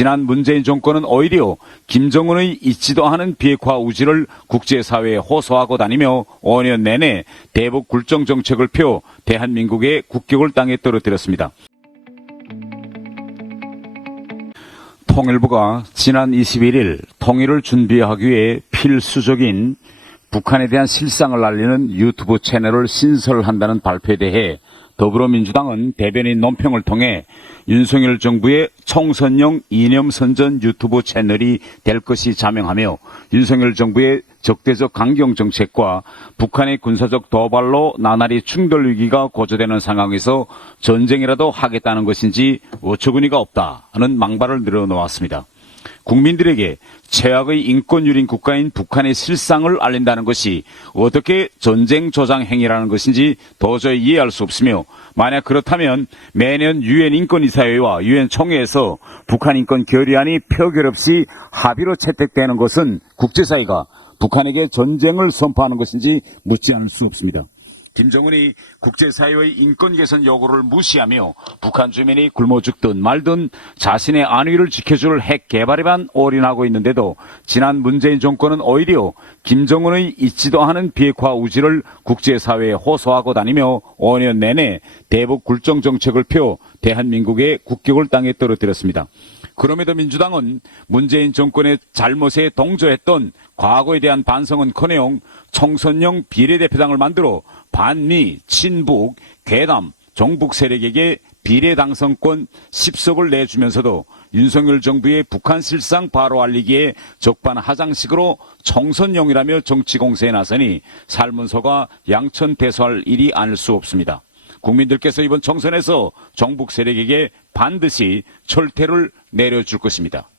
지난 문재인 정권은 오히려 김정은의 있지도 않은 비핵화 우지를 국제사회에 호소하고 다니며 5년 내내 대북 굴정 정책을 펴 대한민국의 국격을 땅에 떨어뜨렸습니다. 통일부가 지난 21일 통일을 준비하기 위해 필수적인 북한에 대한 실상을 알리는 유튜브 채널을 신설한다는 발표에 대해 더불어민주당은 대변인 논평을 통해 윤석열 정부의 총선용 이념 선전 유튜브 채널이 될 것이 자명하며 윤석열 정부의 적대적 강경 정책과 북한의 군사적 도발로 나날이 충돌 위기가 고조되는 상황에서 전쟁이라도 하겠다는 것인지 어처구니가 없다는 망발을 늘어놓았습니다. 국민들에게 최악의 인권 유린 국가인 북한의 실상을 알린다는 것이 어떻게 전쟁 조장 행위라는 것인지 도저히 이해할 수 없으며 만약 그렇다면 매년 유엔 인권이사회와 유엔 총회에서 북한 인권 결의안이 표결 없이 합의로 채택되는 것은 국제사회가 북한에게 전쟁을 선포하는 것인지 묻지 않을 수 없습니다. 김정은이 국제사회의 인권 개선 요구를 무시하며 북한 주민이 굶어 죽든 말든 자신의 안위를 지켜줄 핵 개발에만 올인하고 있는데도 지난 문재인 정권은 오히려 김정은의 있지도 않은 비핵화 우지를 국제사회에 호소하고 다니며 5년 내내 대북 굴정 정책을 펴 대한민국의 국격을 땅에 떨어뜨렸습니다. 그럼에도 민주당은 문재인 정권의 잘못에 동조했던 과거에 대한 반성은커녕 총선용 비례대표당을 만들어 반미, 친북, 괴담, 종북 세력에게 비례 당선권 10석을 내주면서도 윤석열 정부의 북한 실상 바로 알리기에 적반하장식으로 총선용이라며 정치 공세에 나서니 살문소가 양천 대소할 일이 아닐 수 없습니다. 국민들께서 이번 총선에서 종북 세력에게 반드시 철퇴를 내려줄 것입니다.